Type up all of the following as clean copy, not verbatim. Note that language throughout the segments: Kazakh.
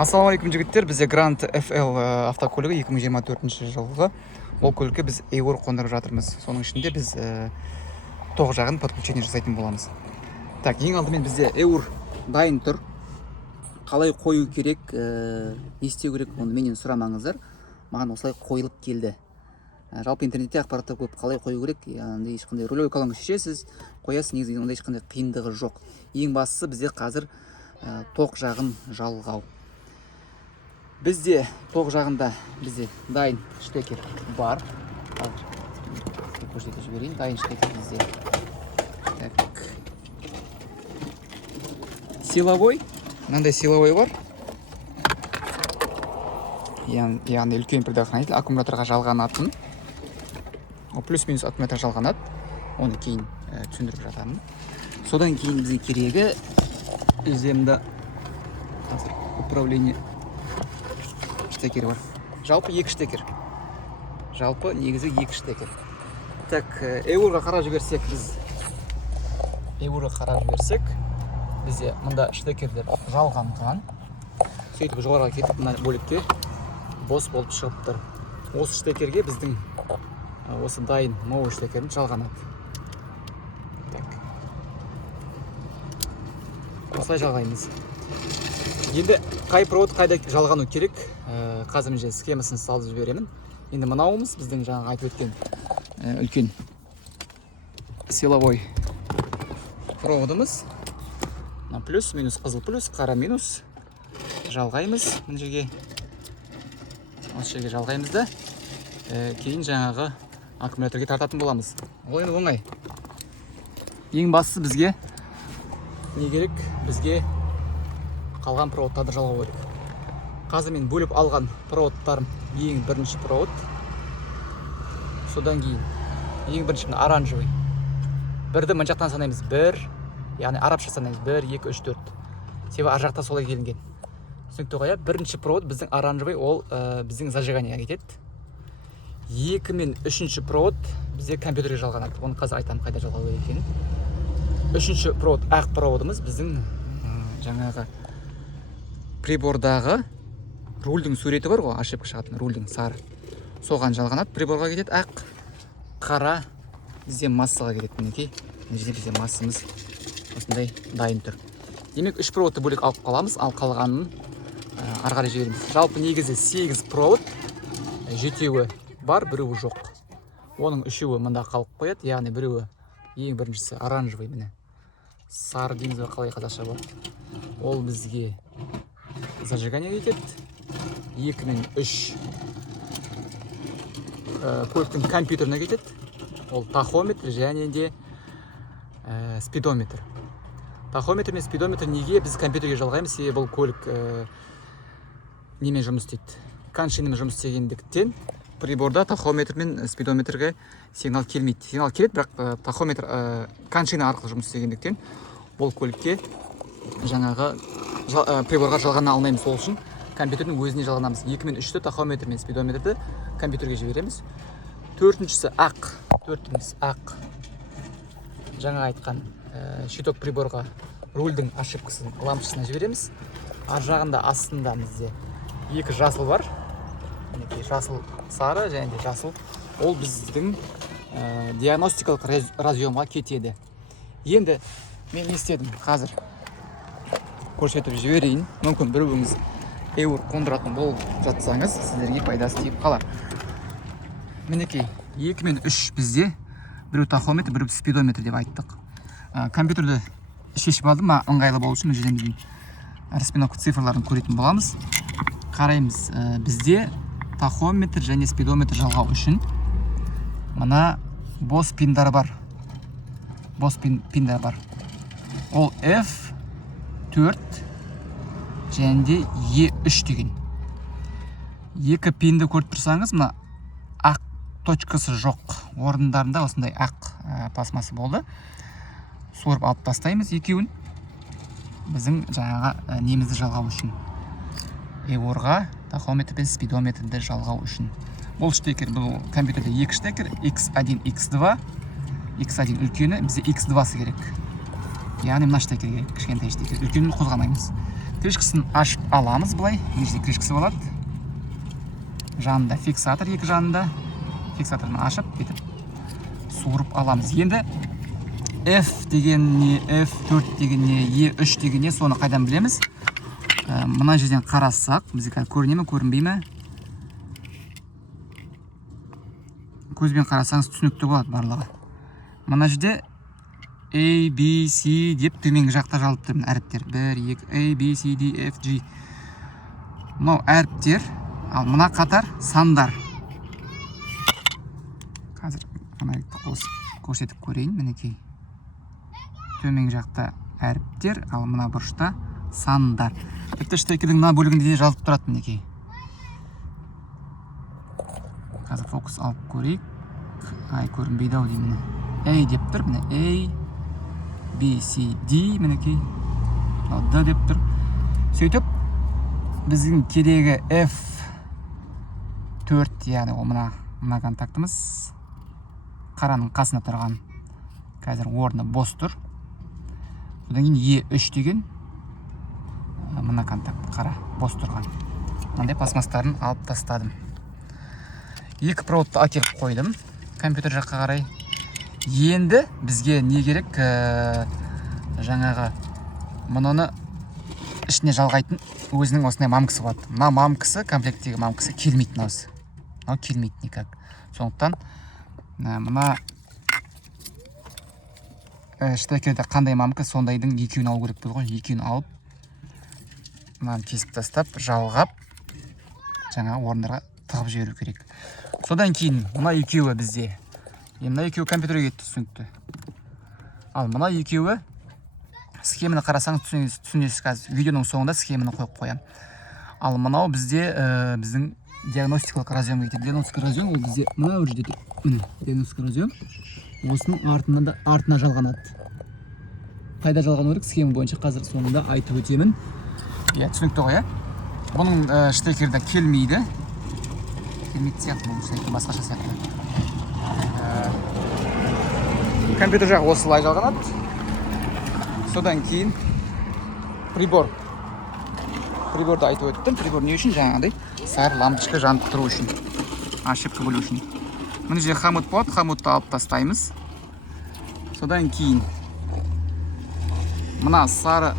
Ассалаумалейкум жігіттер, бізде Grand FL автокөлігі 2024 жылғы. Ол көлікке біз EUR қондырып жатырмыз. Соның ішінде біз тоқ жағын подключение жасайтын боламыз. Так, ең алдымен бізде EUR дайын тұр. Қалай қою керек, не істеу керек, оны менен сұрамаңыздар. Маған осылай қойылып келді. Жалпы интернетте ақпараттар көп, қалай қою керек, яғни ешқандай рулевой колонка шешесіз, қоясыз, негізі онда ешқандай қиындығы жоқ. Ең бастысы бізде қазір тоқ жағын жалғау. Бізде тоқ жағында бізде дайын штекер бар. Көрсете жіберейін, дайын штекер бізде. Так. Силовой. Мынандай силовой бар. Яғни үлкен предохранитель, аккумуляторға жалғанатын. Плюс-минус аккумулятор жалғанады. Оны кейін түсіндіріп жатамын. Содан кейін бізге керегі üzerinde управление штекері бар. Жалпы екі штекер. Жалпы негізі екі штекер. Так, EUR-ға қарап жіберсек, бізде мұнда штекерлер жалғанған. Сөйтіп жоғарыға кетіп, мына бөлікте бос болып шығып тұр. Осы штекерге біздің осы дайын новый штекерін жалғанады. Так. Осылай жалғаймыз. Енді қай провод қайда жалғану керек, қазір мен схемасын салып жіберемін. Енді мынауымыз біздің жаңағы айтып өткен үлкен силовой проводымыз. Плюс, минус, қызыл плюс, қара минус жалғаймыз. Мына жерге осы жерге жалғаймыз да кейін жаңағы аккумуляторға тартатын боламыз. Ол енді оңай. Ең бастысы бізге не керек? Бізге қалған проводтарды жалғау керек. Қазір мен бөліп алған проводтарым ең бірінші провод. Содан кейін ең бірінші оранжевый. Бірді мына жақтан санаймыз. Бір, яғни арабша санаймыз. 1, 2, 3, 4. Себебі ар жақта солай келінген. Түсінікті ғой, бірінші провод біздің оранжевый, ол біздің зажиганияға кетеді. 2 мен 3-ші провод бізде компьютерге жалғанады. Оны қазір айтамын қайда жалғау керек екенін. 3-ші провод, ақ проводымыз біздің жаңағы прибордағы рульдің суреті бар ғой, ошибка шығатын рульдің сары. Соған жалғанады, приборға кетеді. Ақ, қара бізде массаға кетеді. Мінекей, бізде массамыз осындай дайын тұр. Демек 3 проводты бөлек алып қаламыз, ал қалғанын ары қарай жібереміз. Жалпы негізі 8 провод, 7-еуі бар, 1-еуі жоқ. Оның 3-еуі мында қалып қояды, яғни 1-еуі ең біріншісі оранжевый, міне. Сары дейміз бе, қалай қазақша бар. Ол бізге зажигание етеді. 2 мен 3 көліктің компьютеріне кетеді. Ол тахометр және де спидометр. Тахометр мен спидометр неге біз компьютерге жалғаймыз? Себебі бұл көлік немен жұмыс істейді? Коншинамен жұмыс істегендіктен приборда тахометр мен спидометрге сигнал келмейді. Сигнал келеді, бірақ тахометр коншина арқылы жұмыс істегендіктен бұл көлікке жаңағы приборға жалғана алмаймыз. Сол үшін компьютердің өзіне жалғанамыз. 2 мен 3-ті тахометр мен спидометрді компьютерге жібереміз. 4-шісі ақ. Жаңа айтқан щиток приборға рульдің ошибкасын лампысына жібереміз. Ар жағында астында бізде 2 жасыл бар. Жасыл сары және де жасыл. Ол біздің диагностикалық разъемға кетеді. Енді мен не істедім қазір? Көрсетіп жіберейін. Мүмкін біреуіңіз EUR қондыратын болып жатсаңыз, сіздерге пайдасы тиіп қалар. Мінекей, 2 мен 3 бізде біреу тахометр, біреу спидометр деп айттық. Компьютерді шешіп алдым, ыңғайлы болу үшін жерден распиновка цифрларын көретін боламыз. Қараймыз, бізде тахометр және спидометр жалғау үшін мына бос пиндар бар. Ол F4 және де E3 деген. 2 пинді көріп тұрсаңыз, мына ақ точкасы жоқ. Орындарында осындай ақ пластмасы болды. Суырып алып тастаймыз екеуін. Біздің жаңағы немізді жалғау үшін. EUR-ға тахометр пен спидометрді жалғау үшін. Бұл штекер, бұл компьютерде 2 штекер, X1, X2. X1 үлкені, бізде X2-сы керек. Яғни мына штекер керек, кішкентай штекер. Үлкенін қозғамаймыз. Крышкасын ашып аламыз былай. Мына жерде крышкасы болады. Жанында фиксатор, екі жанында. Фиксаторын ашып, бүйтіп суырып аламыз. Енді F деген не, F4 деген не, E3 деген не, соны қайдан білеміз? Мына жерден қарасақ, бізге қазір көріне ме, көрінбей ме? Көзбен қарасаңыз түсінікті болады барлығы. Мына жерде A, B, C деп төменгі жақта жазылып тұрмын әріптер. 1, 2, A, B, C, D, F, G. Мынау әріптер, ал мына қатар сандар. Қазір көрсетіп көрейін, мінекей. Төменгі жақта әріптер, ал мына бұрышта сандар. Тіпті штекердің мына бөлігінде жазылып тұрады, мінекей. Қазір фокус алып көрейік. Ай, көрінбейді ау деймін. A деп тұр, міне A, B, C, D, мінекей. D деп тұр. Сөйтіп, біздің керегі F4, яғни мына контактымыз қараның қасына тұрған. Қазір орны бос тұр. Одан кейін E3 деген мына контакт қара бос тұрған. Мынандай пластмастарын алып тастадым. Екі проводты әкеліп қойдым компьютер жаққа қарай. Енді бізге не керек? Жаңағы мұны ішіне жалғайтын өзінің осындай мамкасы болады. Мына мамкасы, комплекттегі мамкасы келмейді осы. Мынау келмейді никак. Сондықтан мына штекерде қандай мамка, сондайдың екеуін алу керек болды ғой. Екеуін алып, мынаны кесіп тастап, жалғап, жаңа орындарға тығып жіберу керек. Содан кейін мына екеуі бізде. Мына екеуі компьютерге кетті, түсінікті. Ал мына екеуі схеманы қарасаңыз түсінесіз, қазір видеоның соңында схеманы қойып қоямын. Ал мынау бізде біздің диагностикалық разъем кетеді. Диагностикалық разъем ол бізде мына жерде тұр. Міне, диагностикалық разъем. Осының артына жалғанады. Қайда жалғану керек? Схема бойынша қазір соңында айтып өтемін. Түсінікті ғой, бұның штекерді келмейді. Келмейді сияқты, бұл штекер басқаша сияқты. Компьютер жағы осылай жалғанады. Содан кейін приборды айтып өттім. Прибор не үшін? Жаңағыдай сары лампочка жанып тұру үшін, ошибка болу үшін. Мына жерде хомут болады, хомутты алып тастаймыз. Содан кейін мына сары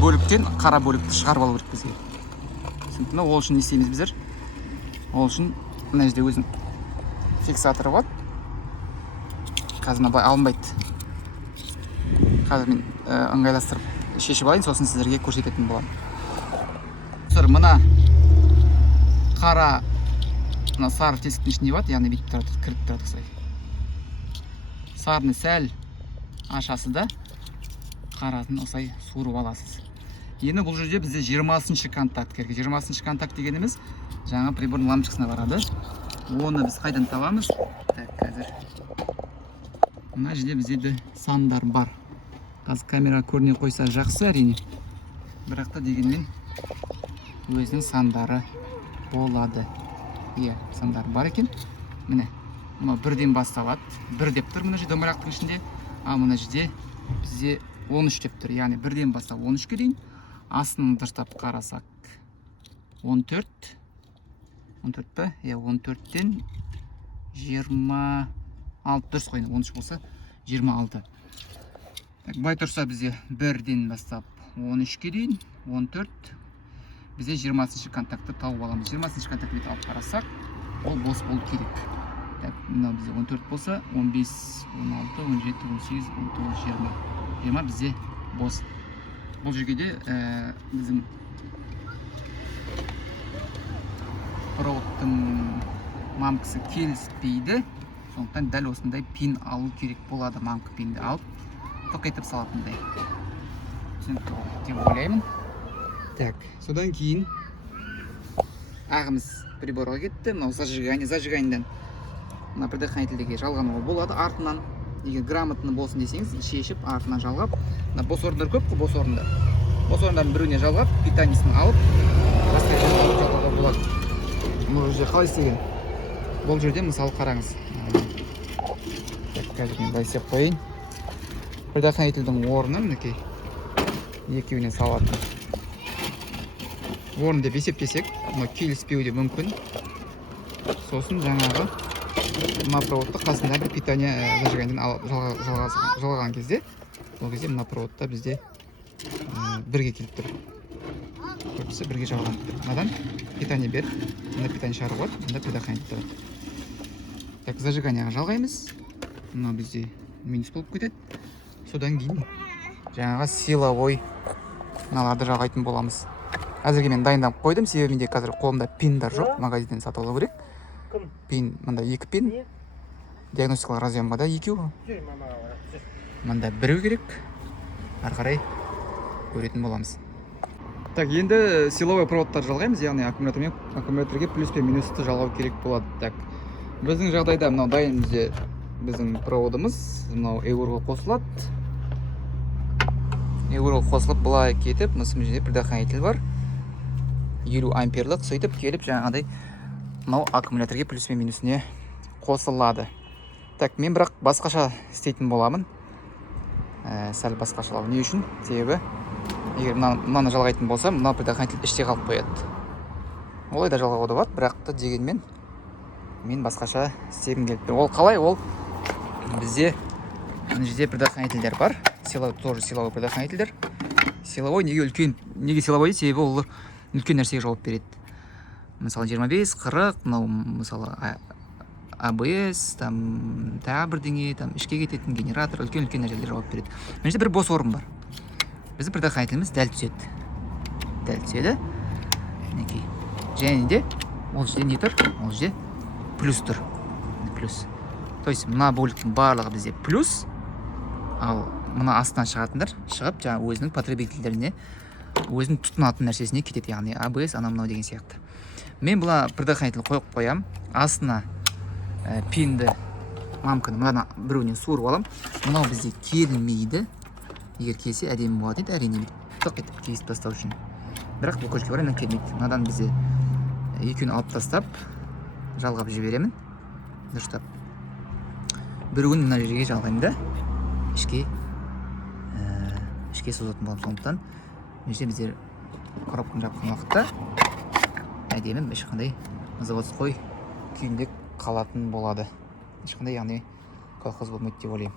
бөліктен қара бөлікті шығарып алу керек бізге. Түсінікті? Ол үшін не істейміз біздер? Ол үшін мына жерде өзінің фиксаторы болады. Қазір мына былай алынбайды. Қазір мен ыңғайластырып шешіп алайын, сосын сіздерге көрсететін боламын. Мына қара, мына сары тесіктің ішінде болады, яғни бүйтіп тұрады, кіріп тұрады осылай. Сарыны сәл ашасыз да, қарасын осылай суырып аласыз. Енді бұл жерде бізде 20-шы контакт керек. 20-шы контакт дегеніміз жаңа прибордың лампочкасына барады. Оны біз қайдан табамыз? Так, қазір. Мына жерде бізде сандар бар. Қазір камера көріне қойса жақсы әрине. Бірақ та дегенмен өзінің сандары болады. Сандар бар екен. Міне, мына бірден басталады. Бір деп тұр мына жерде домалақтың ішінде. А мына жерде бізде 13 деп тұр. Яғни бірден бастап 13-ке дейін. Астын дұрыстап қарасақ 14. 14 па? 14-тен 26 дұрыс қойын. 13 болса 26. Бай тұрса бізде бірден бастап 13-ке дейін 14. Бізде 20-шы контакты тауып аламыз. 20-шы контакты алып қарасақ, ол бос болу керек. Мынау бізде 14 болса, 15, 16, 17, 18, 19, 20. 20 бізде бос. Бұл жерге де біздің проводтың мамкасы келіспейді. Сондықтан дәл осындай пин алу керек болады. Мамка пинді алып, тоқ етіп салатындай. Түсінікті деп ойлаймын. Так, содан кейін ағымыз приборға кетті. Мынау зажиганиедан мына предохранительдерге жалғануға болады артынан. Егер грамотны болсын десеңіз, шешіп артынан жалғап. Мына бос орындар көп қой, бос орындар. Бос орындардың біреуіне жалғап, питаниесін алып, басқа жерге жалғауға болады. Бұл жерде қалай істеген? Бұл жерде мысалы қараңыз. Қазір мен былай істеп қойайын. Предохранительдің орны мінекей екеуіне салатын. орын деп есептесек, мына келіспеуі де мүмкін. Сосын жаңағы мына проводты қасында бір питание зажиганиеден жалғаған кезде, ол кезде мына проводта бізде бірге келіп тұр. Көбісі бірге жалғанып тұр. Мынадан питание беріп, мына питание шығарып болады, мында предохранитель тұрады. Так, зажиганияға жалғаймыз. Мына бізде минус болып кетеді. Содан кейін жаңағы силовой мыналарды жалғайтын боламыз. Әзірге мен дайындап қойдым, себебі менде қазір қолымда пиндар жоқ, магазиннен сатып алу керек. Пин, мында 2 пин. Диагностикалық разъемға да 2. Мында 1 керек. Ары қарай көретін боламыз. Так, енді силовой проводтар жалғаймыз, яғни аккумуляторге плюс пен минусты жалғау керек болады. Так, біздің жағдайда мынау дайын біздің проводымыз, мынау эурға қосылады. Эурға қосылып былай кетіп, мысым жерде предохранитель бар. 50 амперлық сөйтіп келіп жаңағыдай мынау аккумуляторге плюс пен минусіне қосылады. Так, мен бірақ басқаша істейтін боламын. Сәл басқашалау. Не үшін? Себебі егер мынаны жалғайтын болсам, мына предохранитель іште қалып қояды. Олай да жалғауға да болады, бірақ та дегенмен мен басқаша істегім келіп тұр. Ол қалай? Ол бізде мына жерде предохранительдер бар. Тоже силовой предохранительдер. Силовой неге үлкен? Неге силовой? Себебі ол үлкен нәрсеге жауап береді. Мысалы 25, 40, мынау мысалы АБС, там тағы бірдеңе, там ішке кететін генератор, үлкен нәрселер жауап береді. Мына жерде бір бос орын бар. Біздің предохранителіміз дәл түседі. Дәл түседі. Мінекей. Және де ол жерде не тұр? Ол жерде плюс тұр. Плюс. То есть мына бөліктің барлығы бізде плюс, ал мына астынан шығатындар шығып, жаңа өзінің потребительдеріне, өзінің тұтынатын нәрсесіне кетеді, яғни АБС, анау деген сияқты. Мен бұла предохранитель қойып қоям, астына пинді мамканы мынадан біреуінен суырып алам. Мынау бізде келмейді. Егер келсе әдемі болады еді, әрине тық етіп кесіп тастау үшін. Бірақ бұл көшке орайынан келмейді. Мынадан бізде екеуін алып тастап, жалғап жіберемін. Дұрыстап. Біреуін мына жерге жалғаймын да, ішке созатын боламын. Сондықтан біздер коробканы жапқан уақытта әдемі ешқандай заводской күйінде қалатын болады. Ешқандай, яғни колхоз болмайды деп ойлаймын.